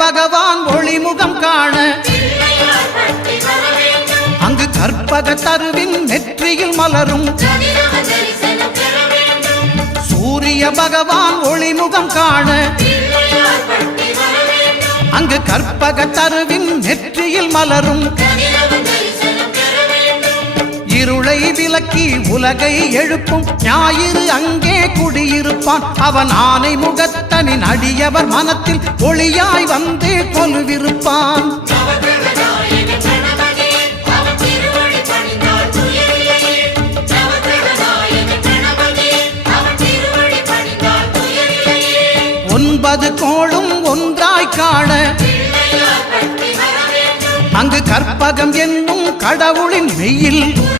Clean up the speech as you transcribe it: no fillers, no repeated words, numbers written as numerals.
பகவான் ஒளிமுகம் காண அங்கு கற்பக தருவின் நெற்றியில் மலரும் சூரிய பகவான் ஒளிமுகம் காண அங்கு கற்பக தருவின் நெற்றியில் மலரும் இருளை விலக்கி உலகை எழுப்பும் ஞாயிறு அங்கே குடியிருப்பான் அவன் ஆனை முகத்தனின் அடியவர் மனத்தில் ஒளியாய் வந்து கொலுவிருப்பான் ஒன்பது கோளும் ஒன்றாய் காண அங்கு கற்பகம் என்னும் கடவுளின் மெய்யில்